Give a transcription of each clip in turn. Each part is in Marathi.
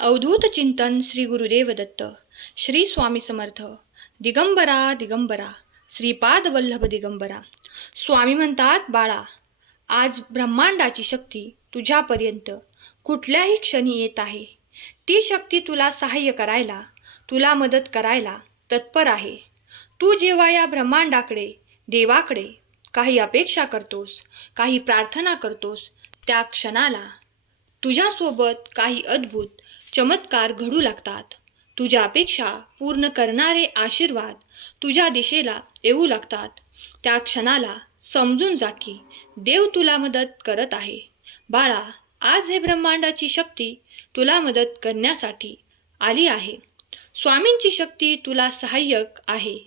अवधूत चिंतन श्री गुरुदेव दत्त श्री स्वामी समर्थ दिगंबरा दिगंबरा श्रीपाद वल्लभ दिगंबरा. स्वामी म्हणतात बाळा आज ब्रह्मांडाची शक्ती तुझ्यापर्यंत कुठल्याही क्षणी येत आहे. ती शक्ती तुला सहाय्य करायला तुला मदत करायला तत्पर आहे. तू जेव्हा या ब्रह्मांडाकडे देवाकडे काही अपेक्षा करतोस काही प्रार्थना करतोस त्या क्षणाला तुझ्यासोबत काही अद्भुत चमत्कार घडू लागतात. तुझ्या अपेक्षा पूर्ण करणारे आशीर्वाद तुझ्या दिशेला येऊ लागतात. त्या क्षणाला समजून जा की देव तुला मदत करत आहे. बाळा आज हे ब्रह्मांडाची शक्ती तुला मदत करण्यासाठी आली आहे. स्वामींची शक्ती तुला सहाय्यक आहे.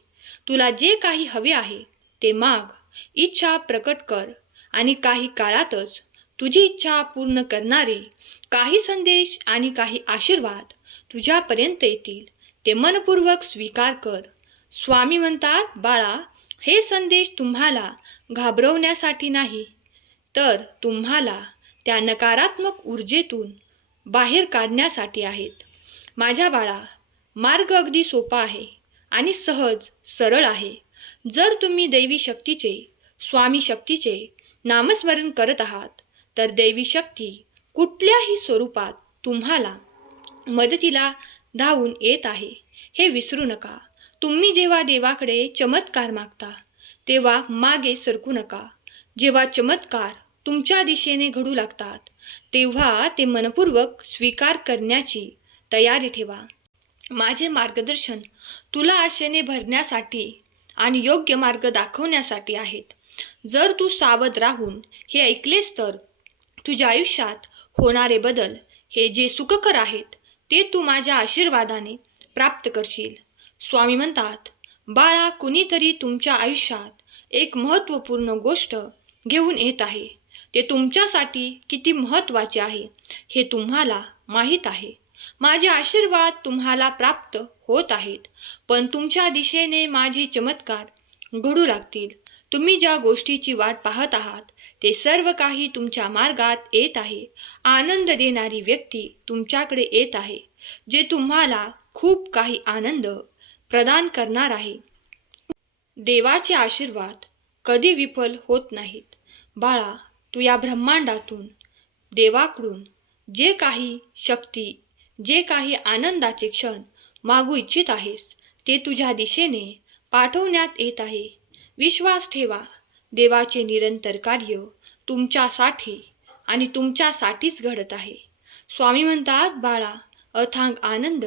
तुला जे काही हवे आहे ते माग इच्छा प्रकट कर आणि काही काळातच तुझी इच्छा पूर्ण करणारे काही संदेश आणि काही आशीर्वाद तुझ्यापर्यंत येतील. ते मनपूर्वक स्वीकार कर. स्वामी म्हणतात बाळा हे संदेश तुम्हाला घाबरवण्यासाठी नाही तर तुम्हाला त्या नकारात्मक ऊर्जेतून बाहेर काढण्यासाठी आहेत. माझ्या बाळा मार्ग अगदी सोपा आहे आणि सहज सरळ आहे. जर तुम्ही दैवी शक्तीचे स्वामी शक्तीचे नामस्मरण करत आहात तर दैवी शक्ती कुठल्याही स्वरूपात तुम्हाला मदतीला धावून येत आहे. हे विसरू नका. तुम्ही जेव्हा देवाकडे चमत्कार मागता तेव्हा मागे सरकू नका. जेव्हा चमत्कार तुमच्या दिशेने घडू लागतात तेव्हा ते मनपूर्वक स्वीकार करण्याची तयारी ठेवा. माझे मार्गदर्शन तुला आशेने भरण्यासाठी आणि योग्य मार्ग दाखवण्यासाठी आहेत. जर तू सावध राहून हे ऐकलेस तर तुझ्या आयुष्यात होणारे बदल हे जे सुखकर आहेत ते तू माझ्या आशीर्वादाने प्राप्त करशील. स्वामी म्हणतात बाळा कुणीतरी तुमच्या आयुष्यात एक महत्त्वपूर्ण गोष्ट घेऊन येत आहे. ते तुमच्यासाठी किती महत्त्वाचे आहे हे तुम्हाला माहीत आहे. माझे आशीर्वाद तुम्हाला प्राप्त होत आहेत पण तुमच्या दिशेने माझे चमत्कार घडू लागतील. तुम्ही ज्या गोष्टीची वाट पाहत आहात ते सर्व काही तुमच्या मार्गात येत आहे. आनंद देणारी व्यक्ती तुमच्याकडे येत आहे जे तुम्हाला खूप काही आनंद प्रदान करणार आहे. देवाचे आशीर्वाद कधी विफल होत नाहीत. बाळा तू या ब्रह्मांडातून देवाकडून जे काही शक्ती जे काही आनंदाचे क्षण मागू इच्छित आहेस ते तुझ्या दिशेने पाठवण्यात येत आहे. विश्वास ठेवा. देवाचे निरंतर कार्य तुमच्यासाठी आणि तुमच्यासाठीच घडत आहे. स्वामी म्हणतात बाळा अथांग आनंद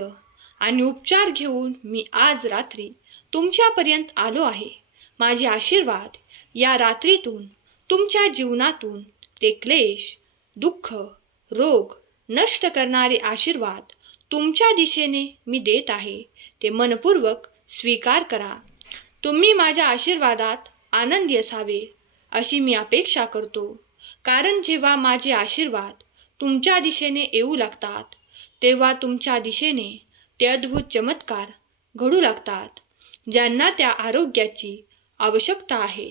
आणि उपचार घेऊन मी आज रात्री तुमच्यापर्यंत आलो आहे. माझे आशीर्वाद या रात्रीतून तुमच्या जीवनातून ते क्लेश दुःख रोग नष्ट करणारे आशीर्वाद तुमच्या दिशेने मी देत आहे. ते मनपूर्वक स्वीकार करा. तुम्ही माझ्या आशीर्वादात आनंदी असावे अशी मी अपेक्षा करतो. कारण जेव्हा माझे आशीर्वाद तुमच्या दिशेने येऊ लागतात तेव्हा तुमच्या दिशेने ते अद्भुत चमत्कार घडू लागतात ज्यांना त्या आरोग्याची आवश्यकता आहे.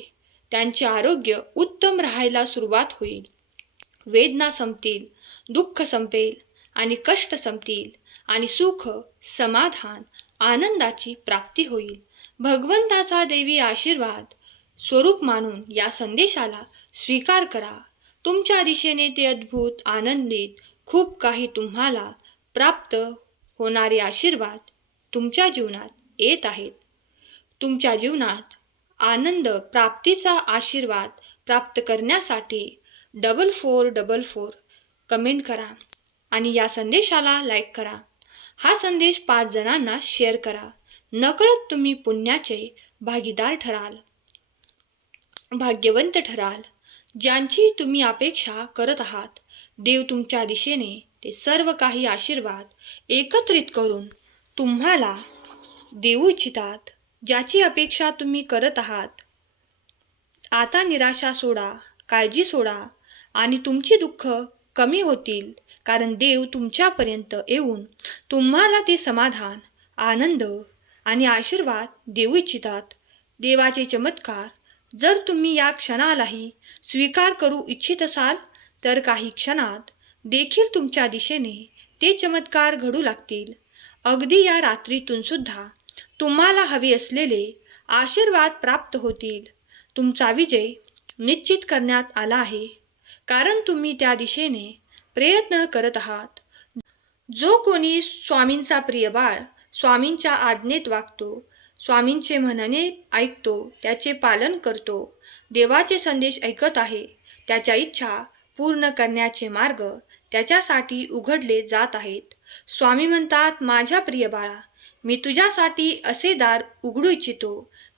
त्यांचे आरोग्य उत्तम राहायला सुरुवात होईल. वेदना संपतील दुःख संपेल आणि कष्ट संपतील आणि सुख समाधान आनंदाची प्राप्ती होईल. भगवंताचा देवी आशीर्वाद स्वरूप मानून या संदेशाला स्वीकार करा. तुमच्या दिशेने ते अद्भुत आनंदित खूप काही तुम्हाला प्राप्त होणारे आशीर्वाद तुमच्या जीवनात येत आहेत. तुमच्या जीवनात आनंद प्राप्तीचा आशीर्वाद प्राप्त करण्यासाठी double four double four comment करा आणि या संदेशाला लाईक करा. हा संदेश पाच जणांना शेअर करा. नकळत तुम्ही पुण्याचे भागीदार ठराल. भाग्यवंत ठराल. ज्यांची तुम्ही अपेक्षा करत आहात देव तुमच्या दिशेने ते सर्व काही आशीर्वाद एकत्रित करून तुम्हाला देऊ इच्छितात. ज्याची अपेक्षा तुम्ही करत आहात आता निराशा सोडा काळजी सोडा आणि तुमची दुःख कमी होतील कारण देव तुमच्यापर्यंत येऊन तुम्हाला ते समाधान आनंद आणि आशीर्वाद देऊ इच्छितात. देवाचे चमत्कार जर तुम्ही या क्षणालाही स्वीकार करू इच्छित असाल तर काही क्षणात देखील तुमच्या दिशेने ते चमत्कार घडू लागतील. अगदी या रात्रीतून सुद्धा तुम्हाला हवे असलेले आशीर्वाद प्राप्त होतील. तुमचा विजय निश्चित करण्यात आला आहे. कारण तुम्ही त्या दिशेने प्रयत्न करत आहात. जो कोणी स्वामींचा प्रिय बाळ स्वामींच्या आज्ञेत वागतो स्वामींचे म्हणणे ऐकतो त्याचे पालन करतो देवाचे संदेश ऐकत आहे त्याच्या इच्छा पूर्ण करण्याचे मार्ग त्याच्यासाठी उघडले जात आहेत. स्वामी म्हणतात माझ्या प्रिय बाळा मी तुझ्यासाठी असे दार उघडू इच्छितो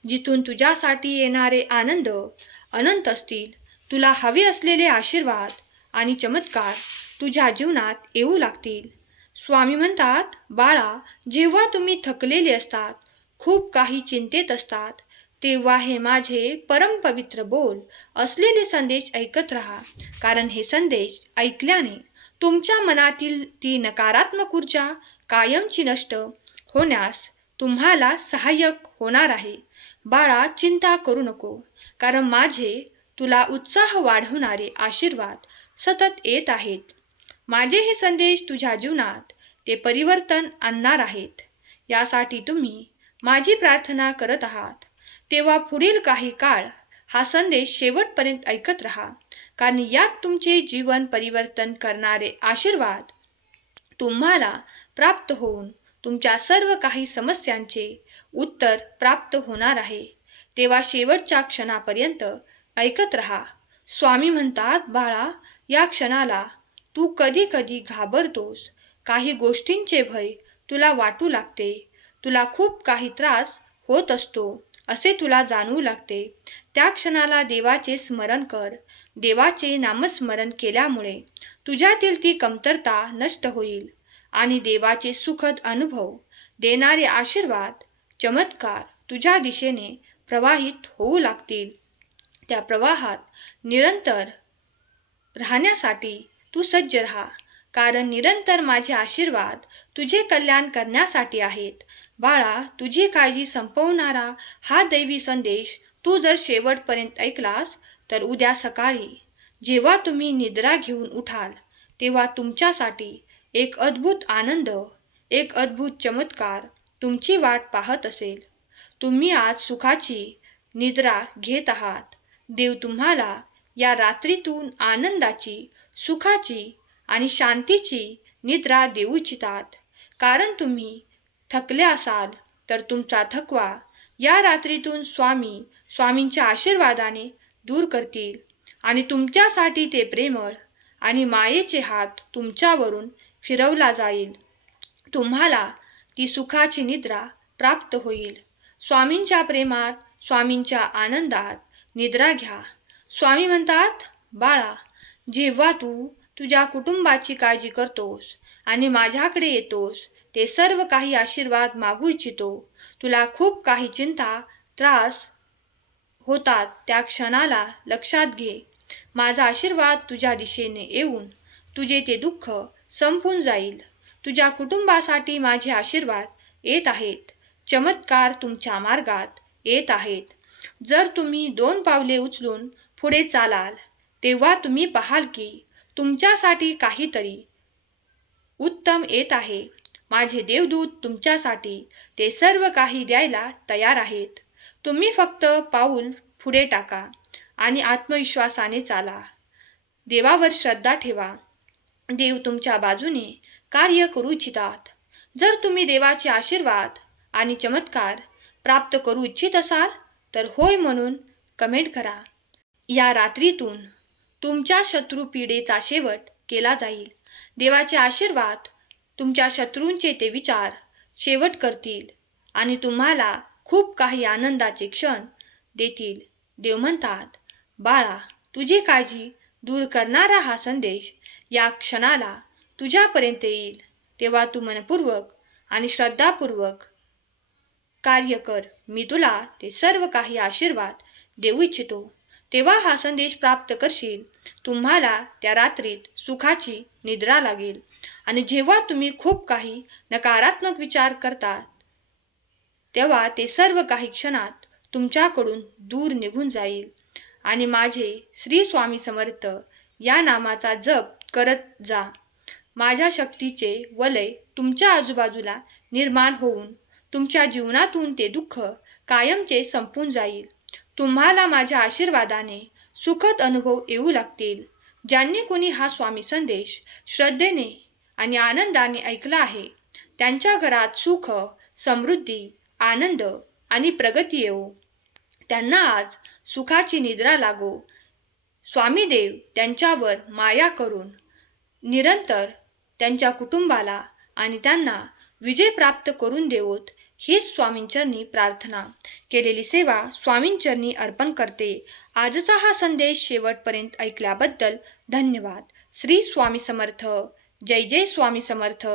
जिथून तुझ्यासाठी येणारे आनंद अनंत असतील तुला हवे असलेले आशीर्वाद आणि चमत्कार तुझ्या जीवनात येऊ लागतील. स्वामी म्हणतात बाळा जेव्हा तुम्ही थकलेले असतात खूप काही चिंतेत असतात तेव्हा हे माझे परमपवित्र बोल असलेले संदेश ऐकत राहा. कारण हे संदेश ऐकल्याने तुमच्या मनातील ती नकारात्मक ऊर्जा कायमची नष्ट होण्यास तुम्हाला सहाय्यक होणार आहे. बाळा चिंता करू नको. कारण माझे तुला उत्साह वाढवणारे आशीर्वाद सतत येत आहेत. माझे हे संदेश तुझ्या जीवनात ते परिवर्तन आणणार आहेत. यासाठी तुम्ही माझी प्रार्थना करत आहात. तेव्हा पुढील काही काळ हा संदेश शेवटपर्यंत ऐकत राहा कारण यात तुमचे जीवन परिवर्तन करणारे आशीर्वाद तुम्हाला प्राप्त होऊन तुमच्या सर्व काही समस्यांचे उत्तर प्राप्त होणार आहे. तेव्हा शेवटच्या क्षणापर्यंत ऐकत राहा. स्वामी म्हणतात बाळा या क्षणाला तू कधी कधी घाबरतोस. काही गोष्टींचे भय तुला वाटू लागते. तुला खूप काही त्रास होत असतो असे तुला जाणवू लागते. त्या क्षणाला देवाचे स्मरण कर. देवाचे नामस्मरण केल्यामुळे तुझ्यातील ती कमतरता नष्ट होईल आणि देवाचे सुखद अनुभव देणारे आशीर्वाद चमत्कार तुझ्या दिशेने प्रवाहित होऊ लागतील. त्या प्रवाहात निरंतर राहण्यासाठी तू सज्ज राहा. कारण निरंतर माझे आशीर्वाद तुझे कल्याण करण्यासाठी आहेत. बाळा तुझी काळजी संपवणारा हा दैवी संदेश तू जर शेवटपर्यंत ऐकलास तर उद्या सकाळी जेव्हा तुम्ही निद्रा घेऊन उठाल तेव्हा तुमच्यासाठी एक अद्भुत आनंद एक अद्भुत चमत्कार तुमची वाट पाहत असेल. तुम्ही आज सुखाची निद्रा घेत आहात. देव तुम्हाला या रात्रीतून आनंदाची सुखाची आणि शांतीची निद्रा देऊ इच्छितात. कारण तुम्ही थकले असाल तर तुमचा थकवा या रात्रीतून स्वामी स्वामींच्या आशीर्वादाने दूर करतील आणि तुमच्यासाठी ते प्रेमळ आणि मायेचे हात तुमच्यावरून फिरवला जाईल. तुम्हाला ती सुखाची निद्रा प्राप्त होईल. स्वामींच्या प्रेमात स्वामींच्या आनंदात निद्रा घ्या. स्वामी म्हणतात बाळा जेव्हा तू तुझ्या कुटुंबाची काळजी करतोस आणि माझ्याकडे येतोस ते सर्व काही आशीर्वाद मागू इच्छितो. तुला खूप काही चिंता त्रास होतात त्या क्षणाला लक्षात घे. माझा आशीर्वाद तुझ्या दिशेने येऊन तुझे ते दुःख संपून जाईल. तुझ्या कुटुंबासाठी माझे आशीर्वाद येत आहेत. चमत्कार तुमच्या मार्गात येत आहेत. जर तुम्ही दोन पावले उचलून पुढे चालाल तेव्हा तुम्ही पाहाल की तुमच्यासाठी काहीतरी उत्तम येत आहे. माझे देवदूत तुमच्यासाठी ते सर्व काही द्यायला तयार आहेत. तुम्ही फक्त पाऊल पुढे टाका आणि आत्मविश्वासाने चाला. देवावर श्रद्धा ठेवा. देव तुमच्या बाजूने कार्य करू इच्छितात. जर तुम्ही देवाचे आशीर्वाद आणि चमत्कार प्राप्त करू इच्छित असाल तर होय म्हणून कमेंट करा. या रात्रीतून तुमच्या शत्रू पिढीचा शेवट केला जाईल. देवाचे आशीर्वाद तुमच्या शत्रूंचे ते विचार शेवट करतील आणि तुम्हाला खूप काही आनंदाचे क्षण देतील. देव म्हणतात बाळा तुझी काळजी दूर करणारा हा संदेश या क्षणाला तुझ्यापर्यंत येईल. तेव्हा तू मनपूर्वक आणि श्रद्धापूर्वक कार्य कर. मी तुला ते सर्व काही आशीर्वाद देऊ इच्छितो. तेव्हा हा संदेश प्राप्त करशील. तुम्हाला त्या रात्रीत सुखाची निद्रा लागेल. आणि जेव्हा तुम्ही खूप काही नकारात्मक विचार करतात तेव्हा ते सर्व काही क्षणात तुमच्याकडून दूर निघून जाईल. आणि माझे श्री स्वामी समर्थ या नामाचा जप करत जा. माझ्या शक्तीचे वलय तुमच्या आजूबाजूला निर्माण होऊन तुमच्या जीवनातून ते दुःख कायमचे संपून जाईल. तुम्हाला माझ्या आशीर्वादाने सुखद अनुभव येऊ लागतील. ज्यांनी कोणी हा स्वामी संदेश श्रद्धेने आणि आनंदाने ऐकला आहे त्यांच्या घरात सुख समृद्धी आनंद आणि प्रगती येऊ त्यांना आज सुखाची निद्रा लागो. स्वामीदेव त्यांच्यावर माया करून निरंतर त्यांच्या कुटुंबाला आणि त्यांना विजय प्राप्त करून देवोत हीच स्वामींचरणी प्रार्थना. केलेली सेवा स्वामींचरणी अर्पण करते. आजचा हा संदेश शेवटपर्यंत ऐकल्याबद्दल धन्यवाद. श्री स्वामी समर्थ. जय जय स्वामी समर्थ.